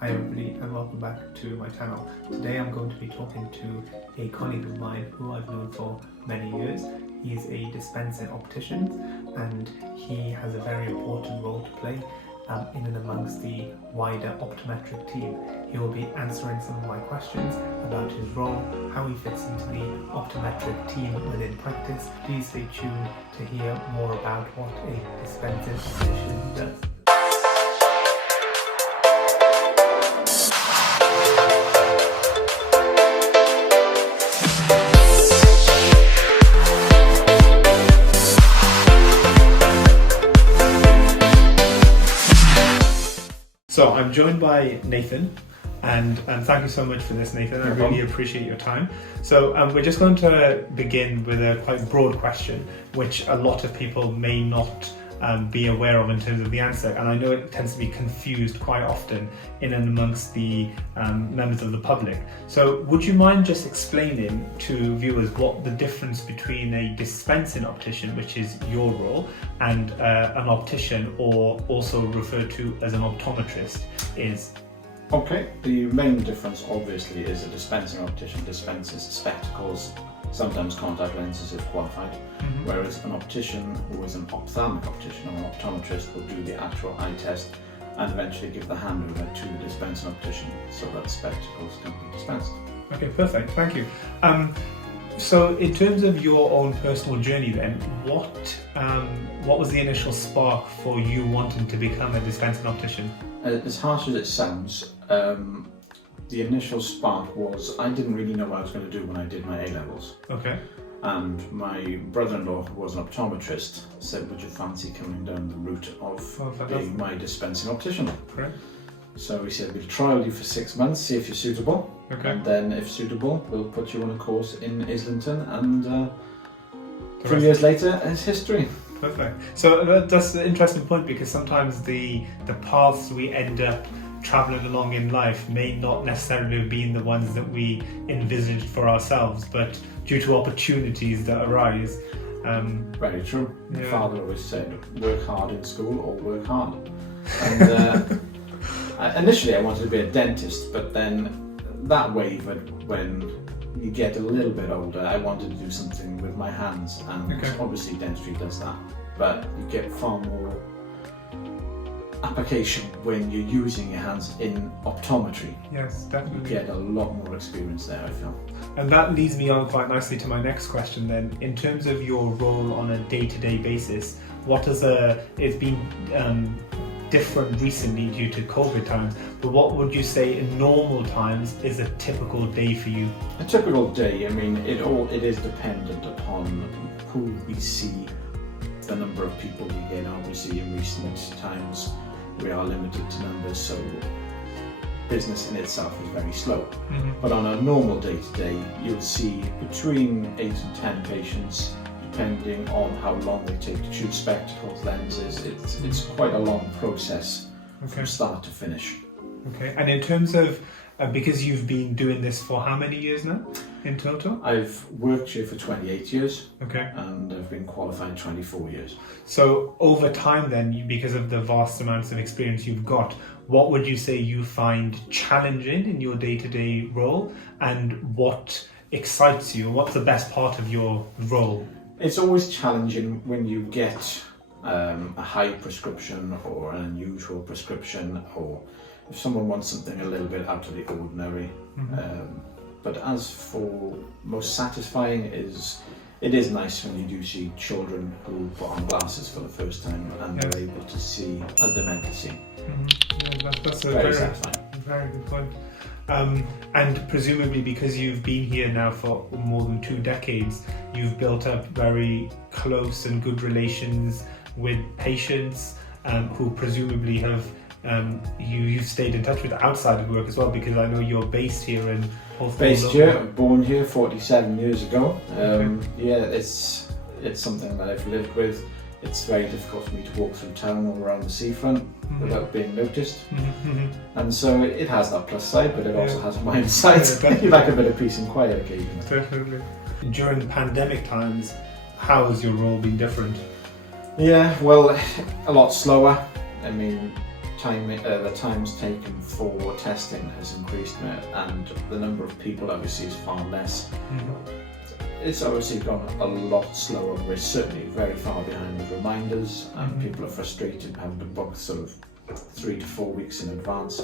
Hi everybody and welcome back to my channel. Today I'm going to be talking to a colleague of mine who I've known for many years. He's a dispensing optician and he has a very important role to play in and amongst the wider Optometric team. He will be answering some of my questions about his role, how he fits into the Optometric team within practice. Please stay tuned to hear more about what a dispensing optician does. So I'm joined by Nathan, and thank you so much for this, Nathan. I really appreciate your time. So we're just going to begin with a quite broad question, which a lot of people may not be aware of in terms of the answer, and I know it tends to be confused quite often in and amongst the members of the public. So would you mind just explaining to viewers what the difference between a dispensing optician, which is your role, and an optician, or also referred to as an optometrist, is? Okay, the main difference obviously is a dispensing optician dispenses spectacles, sometimes contact lenses if qualified, whereas an optician who is an ophthalmic optician or an optometrist will do the actual eye test and eventually give the handover to the dispensing optician so that spectacles can be dispensed. Okay, perfect, thank you. So in terms of your own personal journey then, what was the initial spark for you wanting to become a dispensing optician? As harsh as it sounds, the initial spark was I didn't really know what I was going to do when I did my A-levels. Okay. And my brother-in-law, who was an optometrist, said, would you fancy coming down the route of being my dispensing optician? Correct. So we said, we'll trial you for 6 months, see if you're suitable. Okay. And then if suitable, we'll put you on a course in Islington, and 3 years later, it's history. Perfect. So that's an interesting point, because sometimes the paths we end up traveling along in life may not necessarily have been the ones that we envisaged for ourselves, but due to opportunities that arise. Very true. Yeah. My father always said, work hard in school or work hard. And initially I wanted to be a dentist, but then that wavered when you get a little bit older. I wanted to do something with my hands, and obviously dentistry does that, but you get far more application when you're using your hands in optometry. Yes, definitely. You get a lot more experience there, I feel. And that leads me on quite nicely to my next question then. In terms of your role on a day-to-day basis, it's been different recently due to COVID times, but what would you say in normal times is a typical day for you? A typical day, I mean, it is dependent upon who we see, the number of people we get. Obviously in recent times we are limited to numbers, so business in itself is very slow. But on a normal day-to-day, you'll see between 8 and 10 patients, depending on how long they take to choose spectacles, lenses. It's quite a long process from start to finish. Okay, and in terms of, because you've been doing this for how many years now in total? I've worked here for 28 years. Okay. And I've been qualified 24 years. So over time then, because of the vast amounts of experience you've got, what would you say you find challenging in your day-to-day role, and what excites you? What's the best part of your role? It's always challenging when you get a high prescription or an unusual prescription, or if someone wants something a little bit out of the ordinary. But as for most satisfying, it is nice when you do see children who put on glasses for the first time and they're able to see as they're meant to see. Yeah, that's a very satisfying. Very good point. And presumably, because you've been here now for more than 2 decades, you've built up very close and good relations with patients who presumably have you've stayed in touch with outside of work as well, because I know you're based here in Porthcawl. Based here, born here 47 years ago. Yeah, it's something that I've lived with. It's very difficult for me to walk through town or around the seafront without being noticed. And so it has that plus side, but it also has a minus side. You like a bit of peace and quiet occasionally. Definitely. During pandemic times, how has your role been different? Yeah, well, a lot slower. I mean, the times taken for testing has increased, and the number of people obviously is far less. It's obviously gone a lot slower. We're certainly very far behind with reminders, and people are frustrated having to book sort of 3 to 4 weeks in advance.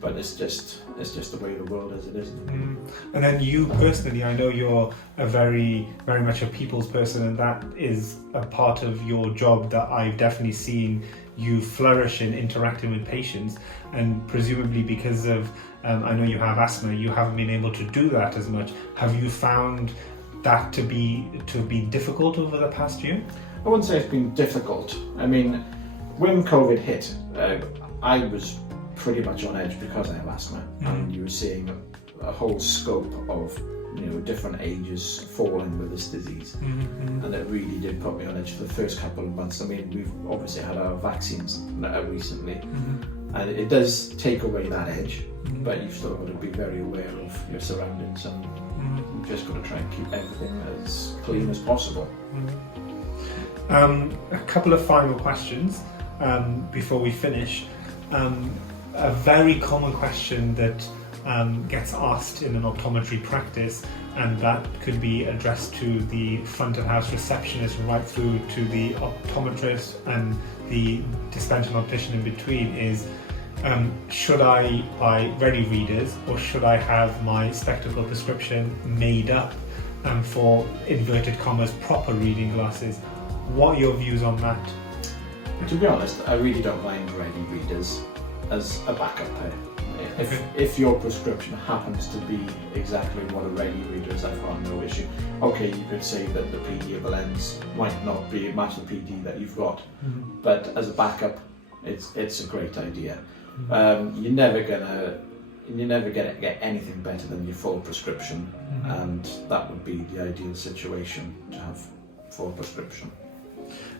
But it's just the way the world is. It isn't. And then you personally, I know you're a very much a people's person, and that is a part of your job that I've definitely seen you flourish in interacting with patients. And presumably because of I know you have asthma, you haven't been able to do that as much. Have you found that to be difficult over the past year? I wouldn't say it's been difficult. I mean, when COVID hit, I was pretty much on edge because I have asthma, and you were seeing a whole scope of different ages falling with this disease, and it really did put me on edge for the first couple of months. I mean, we've obviously had our vaccines recently, and it does take away that edge, but you've still got to be very aware of your surroundings, and you've just got to try and keep everything as clean as possible. A couple of final questions before we finish. A very common question that gets asked in an optometry practice, and that could be addressed to the front of house receptionist right through to the optometrist and the dispensing optician in between, is should I buy ready readers, or should I have my spectacle prescription made up for inverted commas proper reading glasses? What are your views on that? To be honest, I really don't mind ready readers as a backup pair. If your prescription happens to be exactly what a ready reader is, I've got no issue. Okay, you could say that the PD of the lens might not be match the PD that you've got, but as a backup, it's a great idea. You're never gonna get anything better than your full prescription, and that would be the ideal situation, to have full prescription.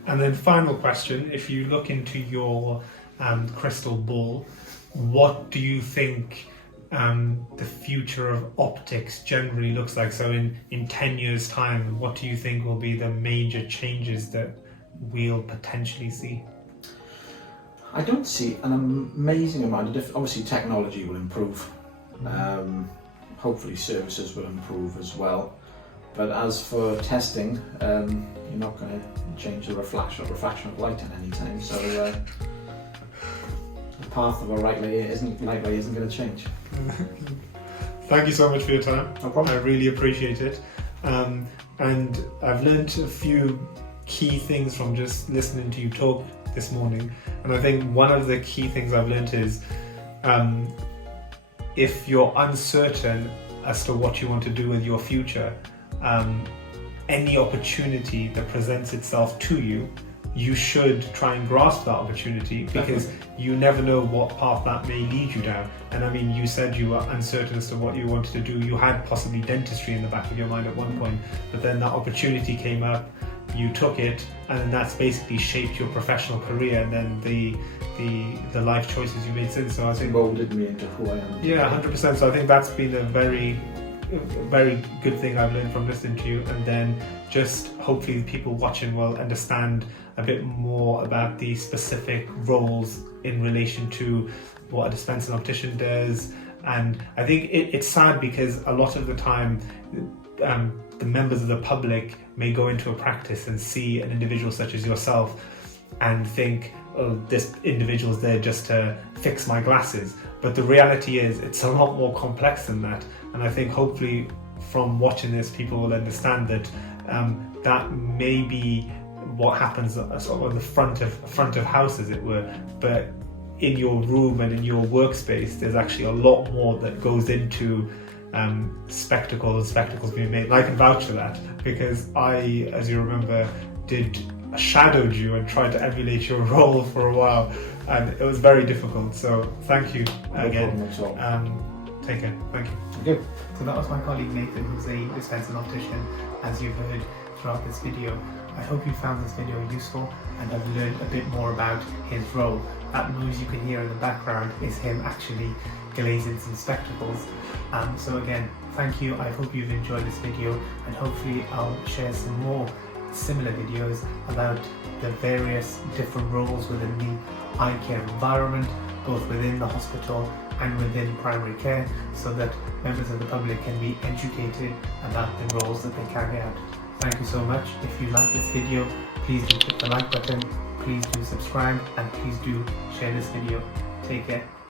And then final question, if you look into your crystal ball, what do you think the future of optics generally looks like? So in 10 years time, what do you think will be the major changes that we'll potentially see? I don't see an amazing amount of obviously technology will improve, hopefully services will improve as well. But as for testing, you're not going to change the refraction of light at any time, so the path of a light ray isn't going to change. Thank you so much for your time. No problem. I really appreciate it. And I've learned a few key things from just listening to you talk this morning. And I think one of the key things I've learned is if you're uncertain as to what you want to do with your future, any opportunity that presents itself to you, you should try and grasp that opportunity, because you never know what path that may lead you down. And I mean, you said you were uncertain as to what you wanted to do. You had possibly dentistry in the back of your mind at one point, but then that opportunity came up, you took it, and then that's basically shaped your professional career, and then the life choices you made since. So I think molded me into who I am today. Yeah, 100%. So I think that's been a very good thing I've learned from listening to you, and then just hopefully the people watching will understand a bit more about the specific roles in relation to what a dispensing optician does. And I think it's sad because a lot of the time the members of the public may go into a practice and see an individual such as yourself and think, oh, this individual's there just to fix my glasses. But the reality is it's a lot more complex than that. And I think hopefully from watching this, people will understand that that may be what happens sort of on the front of house, as it were. But in your room and in your workspace, there's actually a lot more that goes into spectacles being made. And I can vouch for that because I, as you remember, shadowed you and tried to emulate your role for a while, and it was very difficult. So thank you again. Take care. Thank you. Okay. So that was my colleague Nathan, who's a dispensing optician, as you've heard throughout this video. I hope you found this video useful and have learned a bit more about his role. That noise you can hear in the background is him actually glazing some spectacles. So again, thank you. I hope you've enjoyed this video, and hopefully I'll share some more similar videos about the various different roles within the eye care environment, both within the hospital and within primary care, so that members of the public can be educated about the roles that they carry out. Thank you so much. If you like this video, please do click the like button, please do subscribe, and please do share this video. Take care.